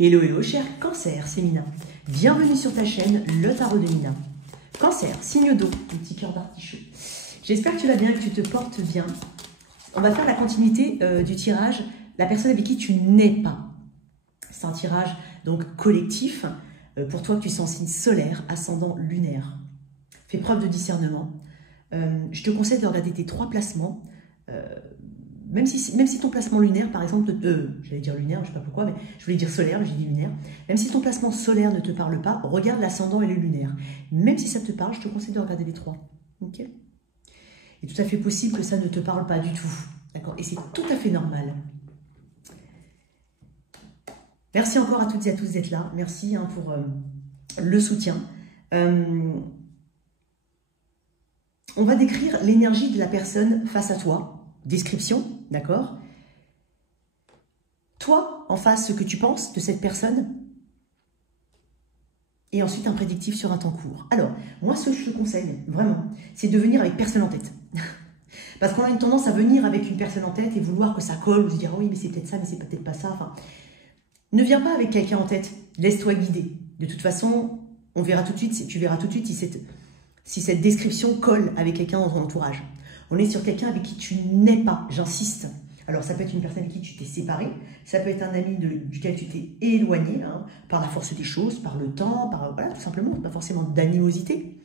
Hello, hello, cher Cancer, c'est Mina. Bienvenue sur ta chaîne, le tarot de Mina. Cancer, signe d'eau, un petit cœur d'artichaut. J'espère que tu vas bien, que tu te portes bien. On va faire la continuité du tirage, la personne avec qui tu n'es pas. C'est un tirage donc collectif, pour toi que tu es en signe solaire, ascendant lunaire. Fais preuve de discernement. Je te conseille de regarder tes 3 placements. Même si ton placement lunaire, par exemple, j'allais dire lunaire, je ne sais pas pourquoi, mais je voulais dire solaire, mais j'ai dit lunaire. Même si ton placement solaire ne te parle pas, regarde l'ascendant et le lunaire. Même si ça te parle, je te conseille de regarder les 3. Ok ? Il est tout à fait possible que ça ne te parle pas du tout. D'accord ? Et c'est tout à fait normal. Merci encore à toutes et à tous d'être là. Merci pour le soutien. On va décrire l'énergie de la personne face à toi. Description, d'accord? Toi, en face, ce que tu penses de cette personne. Et ensuite, un prédictif sur un temps court. Alors, moi, ce que je te conseille, vraiment, c'est de venir avec personne en tête. Parce qu'on a une tendance à venir avec une personne en tête et vouloir que ça colle, ou se dire, oh oui, mais c'est peut-être ça, mais c'est peut-être pas ça. Enfin, ne viens pas avec quelqu'un en tête. Laisse-toi guider. De toute façon, on verra tout de suite, tu verras tout de suite si cette description colle avec quelqu'un dans ton entourage. On est sur quelqu'un avec qui tu n'es pas, j'insiste. Alors, ça peut être une personne avec qui tu t'es séparé, ça peut être un ami duquel tu t'es éloigné, hein, par la force des choses, par le temps, par, voilà, tout simplement, pas forcément d'animosité.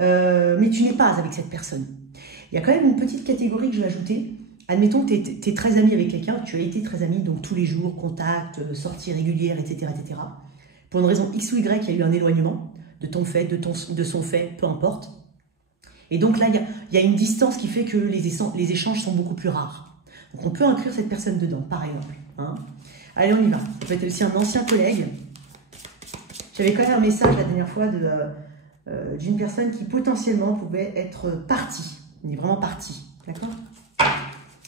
Mais tu n'es pas avec cette personne. Il y a quand même une petite catégorie que je vais ajouter. Admettons que tu es très ami avec quelqu'un, tu as été très ami, donc tous les jours, contact, sortie régulière, etc., etc. Pour une raison X ou Y, il y a eu un éloignement de ton fait, de son fait, peu importe. Et donc là, il y a une distance qui fait que les échanges sont beaucoup plus rares. Donc on peut inclure cette personne dedans, par exemple. Hein. Allez, on y va. Ça peut être aussi un ancien collègue. J'avais quand même un message la dernière fois d'une personne qui potentiellement pouvait être partie. On est vraiment partie. D'accord?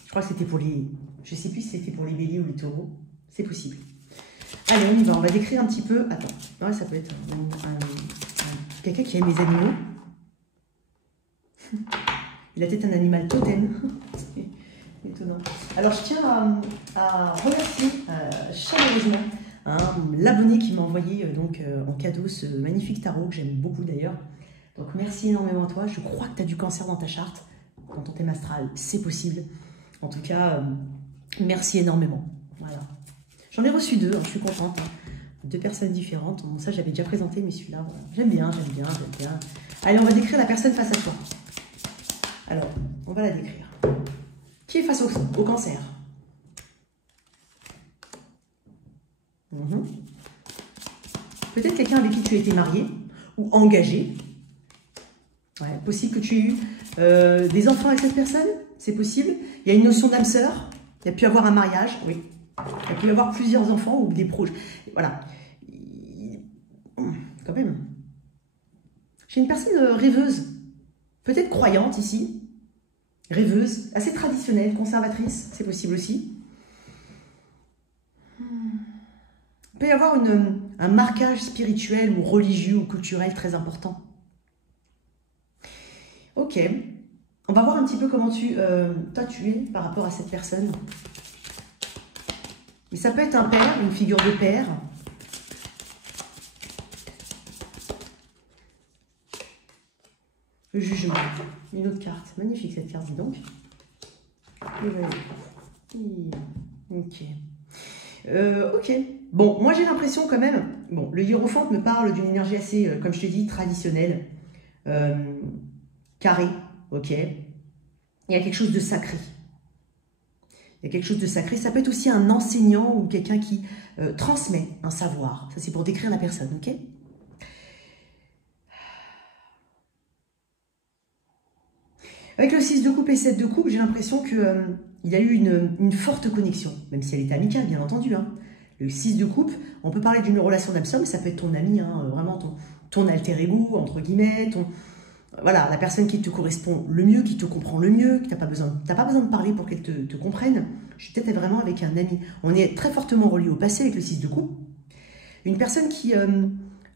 Je crois que c'était pour les... Je ne sais plus si c'était pour les béliers ou les taureaux. C'est possible. Allez, on y va. On va décrire un petit peu... Attends. Ouais, ça peut être quelqu'un qui aime les animaux. Il a peut-être un animal totem. C'est étonnant. Alors, je tiens à remercier chaleureusement l'abonné qui m'a envoyé en cadeau ce magnifique tarot, que j'aime beaucoup d'ailleurs. Donc, merci énormément à toi. Je crois que tu as du cancer dans ta charte, dans ton thème astral. C'est possible. En tout cas, merci énormément. Voilà. J'en ai reçu 2, je suis contente. 2 personnes différentes. Bon, ça, j'avais déjà présenté, mais celui-là, voilà. J'aime bien. Allez, on va décrire la personne face à toi. Alors, on va la décrire. Qui est face au cancer? Peut-être quelqu'un avec qui tu as été marié ou engagé. Ouais, possible que tu aies eu des enfants avec cette personne, c'est possible. Il y a une notion d'âme sœur. Il y a pu avoir un mariage, oui. Il y a pu y avoir plusieurs enfants ou des projets. Voilà. Quand même. J'ai une personne rêveuse. Peut-être croyante ici, rêveuse, assez traditionnelle, conservatrice, c'est possible aussi. Il peut y avoir un marquage spirituel ou religieux ou culturel très important. Ok, on va voir un petit peu comment toi tu es par rapport à cette personne. Et ça peut être un père, une figure de père. Le jugement. Une autre carte. Magnifique cette carte, dis donc. Ok. Ok. Bon, moi j'ai l'impression quand même... Bon, le hiérophante me parle d'une énergie assez, comme je te dis, traditionnelle. Carré. Ok. Il y a quelque chose de sacré. Il y a quelque chose de sacré. Ça peut être aussi un enseignant ou quelqu'un qui transmet un savoir. Ça, c'est pour décrire la personne, ok ? Avec le 6 de coupe et 7 de coupe, j'ai l'impression qu'il y a eu une forte connexion, même si elle était amicale, bien entendu. Hein. Le 6 de coupe, on peut parler d'une relation d'âme sœur, mais ça peut être ton ami, hein, vraiment ton alter ego, entre guillemets, voilà, la personne qui te correspond le mieux, qui te comprend le mieux, que tu n'as pas besoin de parler pour qu'elle te comprenne. Je suis peut-être vraiment avec un ami. On est très fortement relié au passé avec le 6 de coupe. Une personne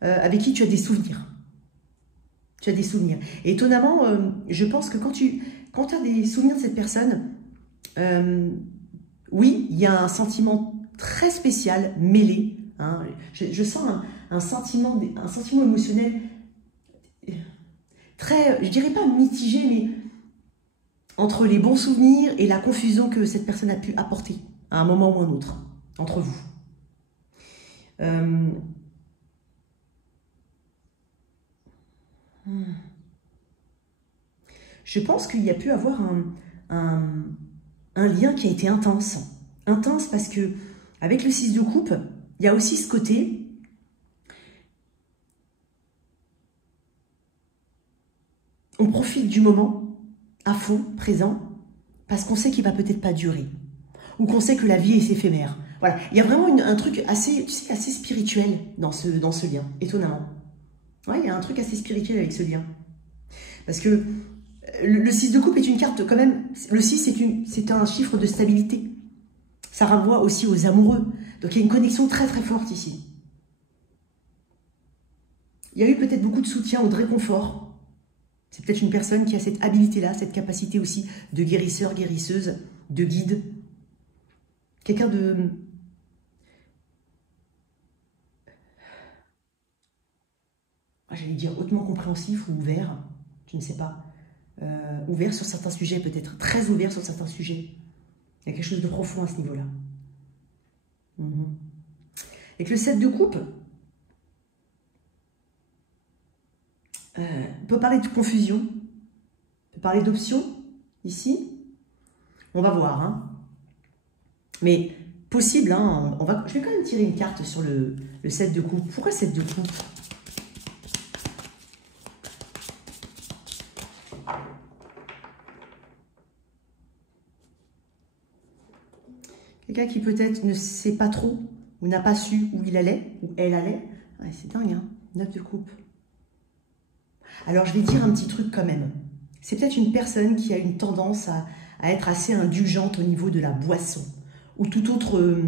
avec qui tu as des souvenirs. Tu as des souvenirs. Et étonnamment, je pense que quand tu as des souvenirs de cette personne, oui, il y a un sentiment très spécial mêlé Hein. Je sens un sentiment émotionnel très, je dirais pas mitigé, mais entre les bons souvenirs et la confusion que cette personne a pu apporter à un moment ou un autre, entre vous. Je pense qu'il y a pu avoir un lien qui a été intense. Intense parce que, avec le 6 de coupe, il y a aussi ce côté... On profite du moment à fond, présent, parce qu'on sait qu'il va peut-être pas durer. Ou qu'on sait que la vie est éphémère. Voilà, il y a vraiment un truc assez, tu sais, assez spirituel dans ce lien, étonnamment. Ouais, il y a un truc assez spirituel avec ce lien. Parce que le 6 de coupe est une carte quand même... Le 6, c'est un chiffre de stabilité. Ça renvoie aussi aux amoureux. Donc il y a une connexion très très forte ici. Il y a eu peut-être beaucoup de soutien ou de réconfort. C'est peut-être une personne qui a cette habilité-là, cette capacité aussi de guérisseur, guérisseuse, de guide. Quelqu'un de... J'allais dire hautement compréhensif ou ouvert, je ne sais pas. Ouvert sur certains sujets peut-être, très ouvert sur certains sujets. Il y a quelque chose de profond à ce niveau-là. Avec le 7 de coupe, on peut parler de confusion, on peut parler d'options, ici. On va voir, hein. Mais possible, hein, je vais quand même tirer une carte sur le 7 de coupe. Pourquoi 7 de coupe? Quelqu'un qui peut-être ne sait pas trop, ou n'a pas su où il allait, où elle allait. Ouais, c'est dingue, hein, 9 de coupe. Alors, je vais dire un petit truc quand même. C'est peut-être une personne qui a une tendance à être assez indulgente au niveau de la boisson. Ou tout autre...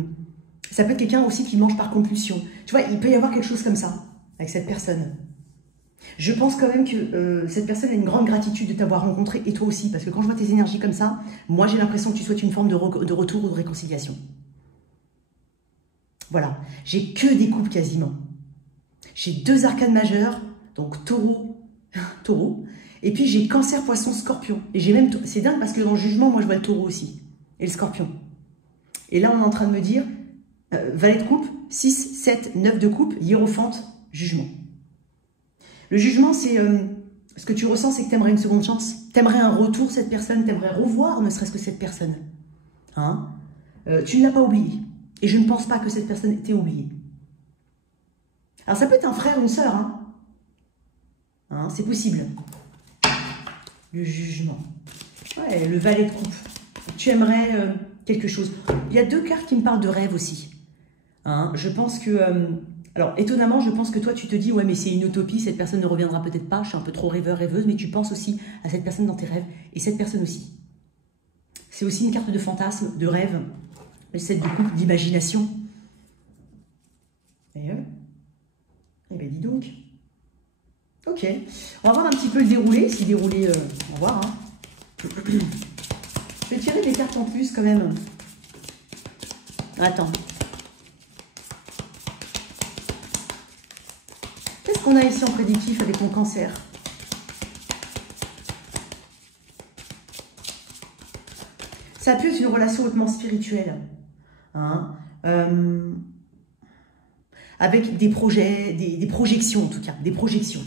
ça peut être quelqu'un aussi qui mange par compulsion. Tu vois, il peut y avoir quelque chose comme ça, avec cette personne. Je pense quand même que cette personne a une grande gratitude de t'avoir rencontré, et toi aussi. Parce que quand je vois tes énergies comme ça, moi j'ai l'impression que tu souhaites une forme de retour ou de réconciliation. Voilà. J'ai que des coupes quasiment. J'ai 2 arcanes majeures, donc taureau, et puis j'ai cancer, poisson, scorpion. Et j'ai même, c'est dingue parce que dans le jugement, moi je vois le taureau aussi, et le scorpion. Et là on est en train de me dire, valet de coupe, 6, 7, 9 de coupe, hiérophante, jugement. Le jugement, c'est, ce que tu ressens, c'est que tu aimerais une seconde chance. Tu aimerais un retour, cette personne, tu aimerais revoir ne serait-ce que cette personne. Hein, tu ne l'as pas oublié. Et je ne pense pas que cette personne t'ait oublié. Alors ça peut être un frère ou une sœur, hein, c'est possible. Le jugement. Ouais, le valet de coupe. Tu aimerais quelque chose. Il y a 2 cartes qui me parlent de rêve aussi. Hein, je pense que... alors, étonnamment, je pense que toi, tu te dis, ouais, mais c'est une utopie, cette personne ne reviendra peut-être pas, je suis un peu trop rêveur, rêveuse, mais tu penses aussi à cette personne dans tes rêves, et cette personne aussi. C'est aussi une carte de fantasme, de rêve, le 7 de coupe, d'imagination. Et ben dis donc. Ok, on va voir un petit peu le déroulé, si déroulé, on va voir. Hein. Je vais tirer des cartes en plus quand même. Attends. Qu'est-ce qu'on a ici en prédictif avec mon cancer? Ça peut être une relation hautement spirituelle. Hein, avec des projets, des projections en tout cas, des projections.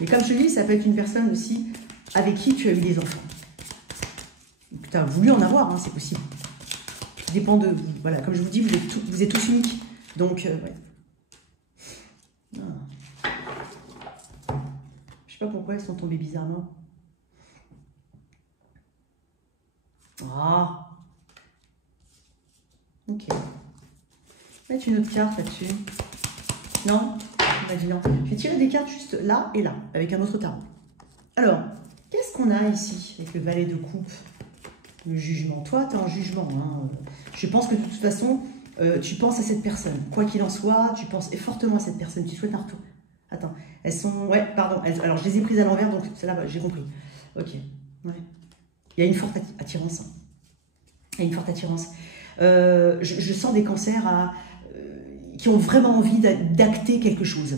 Mais comme je te dis, ça peut être une personne aussi avec qui tu as eu des enfants. Tu as voulu en avoir, hein, c'est possible. Ça dépend de vous. Voilà, comme je vous dis, vous êtes tous uniques. Donc, ouais. Ah. Je sais pas pourquoi elles sont tombées bizarrement. Ah. Ok. Mettre une autre carte là-dessus. Non, on m'a dit non. Je vais tirer des cartes juste là et là, avec un autre tarot. Alors, qu'est-ce qu'on a ici avec le valet de coupe? Le jugement. Toi, tu as un jugement. Hein. Je pense que de toute façon, tu penses à cette personne. Quoi qu'il en soit, tu penses fortement à cette personne. Tu souhaites un retour. Attends, elles sont... Ouais, pardon. Alors, je les ai prises à l'envers, donc celle-là, j'ai compris. Ok. Ouais. Il y a une forte attirance. Il y a une forte attirance. Je sens des cancers qui ont vraiment envie d'acter quelque chose.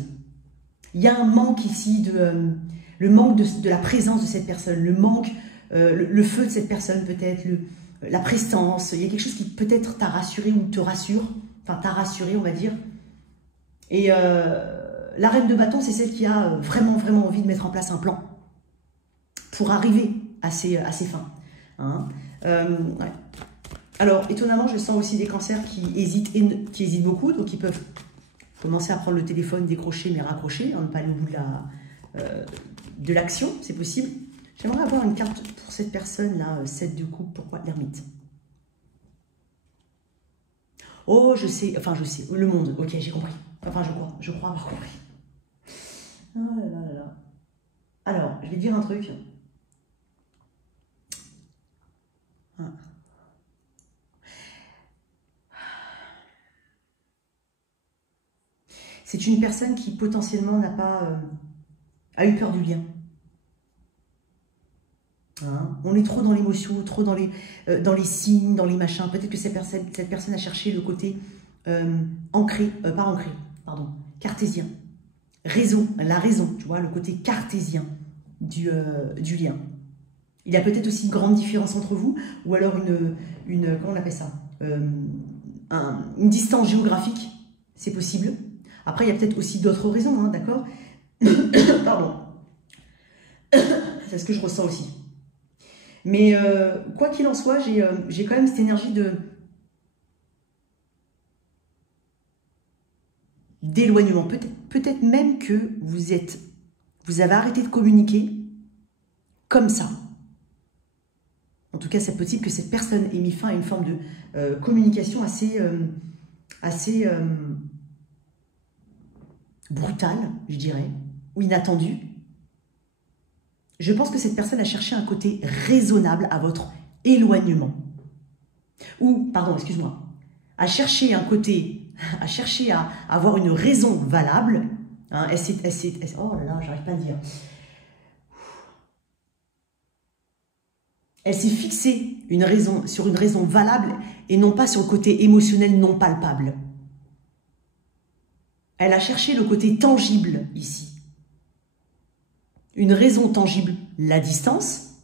Il y a un manque ici, le manque de la présence de cette personne, le manque, le feu de cette personne peut-être, la prestance. Il y a quelque chose qui peut-être t'a rassuré ou te rassure, enfin t'a rassuré on va dire. Et la reine de bâton, c'est celle qui a vraiment envie de mettre en place un plan pour arriver à ses fins. Hein. Ouais. Alors, étonnamment, je sens aussi des cancers qui hésitent beaucoup, donc ils peuvent commencer à prendre le téléphone, décrocher, mais raccrocher, hein, ne pas aller au bout de l'action, c'est possible. J'aimerais avoir une carte pour cette personne-là, 7 de coupe. Pourquoi l'ermite? Oh, je sais, le monde, ok, j'ai compris. Enfin, je crois avoir compris. Oh là là là là. Alors, je vais te dire un truc. Ah. C'est une personne qui potentiellement n'a pas a eu peur du lien. Hein, on est trop dans l'émotion, trop dans les signes, dans les machins. Peut-être que cette personne a cherché le côté cartésien. La raison, tu vois, le côté cartésien du lien. Il y a peut-être aussi une grande différence entre vous, ou alors comment on appelle ça, une distance géographique, c'est possible. Après, il y a peut-être aussi d'autres raisons, hein, d'accord? Pardon. C'est ce que je ressens aussi. Mais quoi qu'il en soit, j'ai quand même cette énergie d'éloignement. Peut-être même que vous avez arrêté de communiquer comme ça. En tout cas, c'est possible que cette personne ait mis fin à une forme de communication assez brutale, je dirais, ou inattendue. Je pense que cette personne a cherché un côté raisonnable à votre éloignement. Ou, pardon, excuse-moi, a cherché à avoir une raison valable. Hein, oh là là, j'arrive pas à le dire. Elle s'est fixée sur une raison valable et non pas sur le côté émotionnel non palpable. Elle a cherché le côté tangible ici. Une raison tangible, la distance,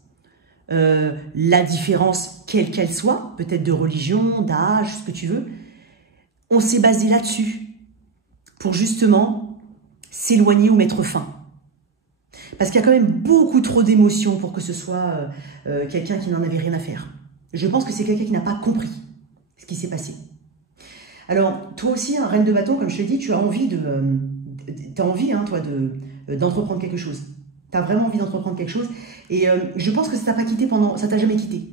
la différence, quelle qu'elle soit, peut-être de religion, d'âge, ce que tu veux. On s'est basé là-dessus pour justement s'éloigner ou mettre fin. Parce qu'il y a quand même beaucoup trop d'émotions pour que ce soit quelqu'un qui n'en avait rien à faire. Je pense que c'est quelqu'un qui n'a pas compris ce qui s'est passé. Alors, toi aussi, hein, reine de bâton, comme je te dis, tu as envie d'entreprendre quelque chose. Tu as vraiment envie d'entreprendre quelque chose. Et je pense que ça t'a jamais quitté.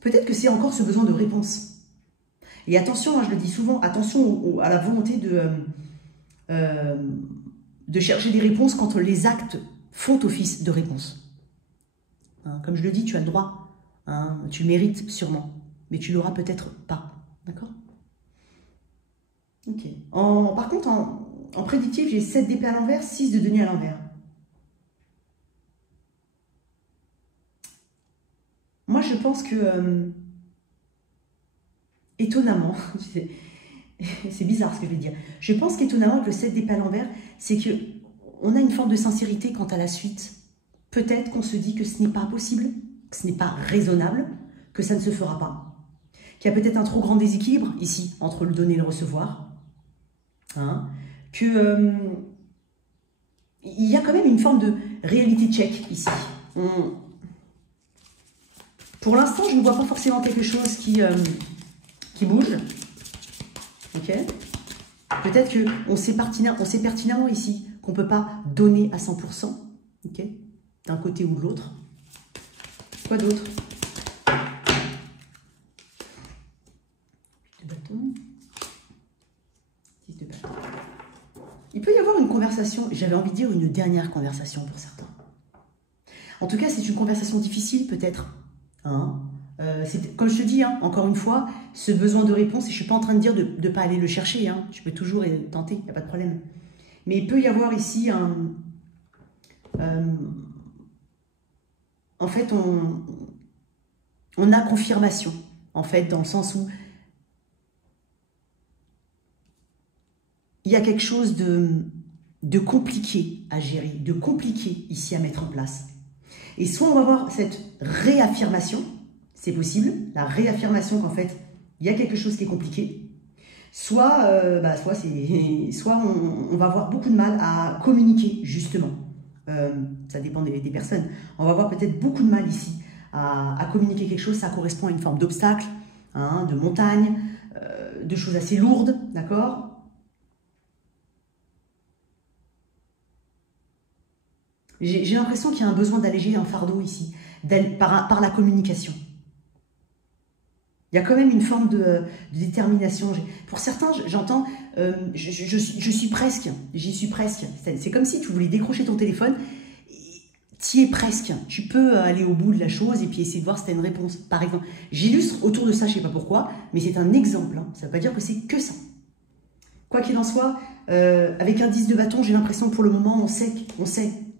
Peut-être que c'est encore ce besoin de réponse. Et attention, hein, je le dis souvent, attention à la volonté de chercher des réponses quand les actes font office de réponse. Hein, comme je le dis, tu as le droit. Hein, tu le mérites sûrement. Mais tu l'auras peut-être pas. D'accord? Ok. Par contre, en prédictif, j'ai 7 d'épée à l'envers, 6 de denier à l'envers. Moi, je pense que, étonnamment, c'est bizarre ce que je vais dire, je pense qu'étonnamment, que le 7 d'épée à l'envers, c'est qu'on a une forme de sincérité quant à la suite. Peut-être qu'on se dit que ce n'est pas possible, que ce n'est pas raisonnable, que ça ne se fera pas. Qu'il y a peut-être un trop grand déséquilibre ici, entre le donner et le recevoir. Hein, il y a quand même une forme de reality check ici. Pour l'instant, je ne vois pas forcément quelque chose qui bouge. Ok. Peut-être qu'on sait pertinemment ici qu'on ne peut pas donner à 100%. Ok. D'un côté ou de l'autre. Quoi d'autre? De bâton. 6 de bâton. Il peut y avoir une conversation, j'avais envie de dire une dernière conversation pour certains. En tout cas, c'est une conversation difficile peut-être. Hein, comme je te dis, hein, encore une fois, ce besoin de réponse, et je ne suis pas en train de dire de ne pas aller le chercher, hein, je peux toujours tenter, il n'y a pas de problème. Mais il peut y avoir ici en fait, on a confirmation, en fait, dans le sens où il y a quelque chose de compliqué à gérer, de compliqué ici à mettre en place. Et soit on va voir cette réaffirmation, c'est possible, la réaffirmation qu'en fait, il y a quelque chose qui est compliqué, soit on va avoir beaucoup de mal à communiquer, justement. Ça dépend des personnes. On va avoir peut-être beaucoup de mal ici à communiquer quelque chose, ça correspond à une forme d'obstacle, hein, de montagne, de choses assez lourdes, d'accord? J'ai l'impression qu'il y a un besoin d'alléger un fardeau ici, par la communication. Il y a quand même une forme de détermination. Pour certains, j'entends, je suis presque, j'y suis presque. C'est comme si tu voulais décrocher ton téléphone, tu y es presque. Tu peux aller au bout de la chose et puis essayer de voir si tu as une réponse. Par exemple, j'illustre autour de ça, je ne sais pas pourquoi, mais c'est un exemple. Hein. Ça ne veut pas dire que c'est que ça. Quoi qu'il en soit, avec un 10 de bâton, j'ai l'impression que pour le moment,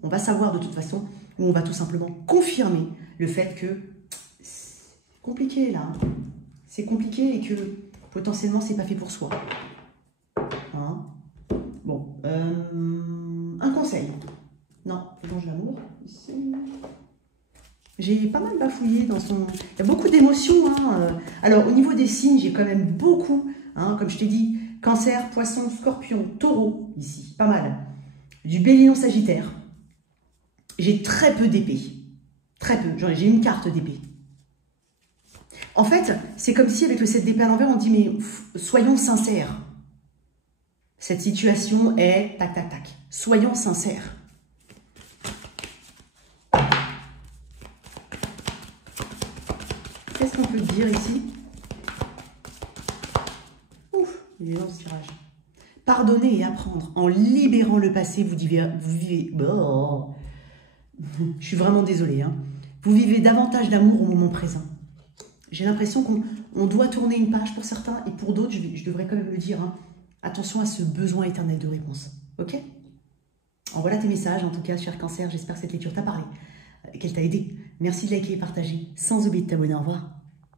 on va savoir de toute façon, ou on va tout simplement confirmer le fait que c'est compliqué là. C'est compliqué et que potentiellement, c'est pas fait pour soi. Hein? Bon, un conseil. Non, je l'amour. J'ai pas mal bafouillé dans son... Il y a beaucoup d'émotions. Hein. Alors, au niveau des signes, j'ai quand même beaucoup, hein, comme je t'ai dit, Cancer, Poisson, Scorpion, Taureau, ici, pas mal. Du Bélier, Sagittaire. J'ai très peu d'épée. Très peu. J'ai une carte d'épée. En fait, c'est comme si avec le 7 d'épée à l'envers, on dit, mais soyons sincères. Cette situation est tac, tac, tac. Soyons sincères. Qu'est-ce qu'on peut dire ici? Ouf, il est long ce tirage. Pardonner et apprendre. En libérant le passé, vous vivez... Oh. Je suis vraiment désolée. Hein. Vous vivez davantage d'amour au moment présent. J'ai l'impression qu'on doit tourner une page pour certains et pour d'autres, je devrais quand même le dire, hein, attention à ce besoin éternel de réponse. Ok? En voilà tes messages, en tout cas, cher Cancer, j'espère que cette lecture t'a parlé, qu'elle t'a aidé. Merci de liker et partager, sans oublier de t'abonner. Au revoir.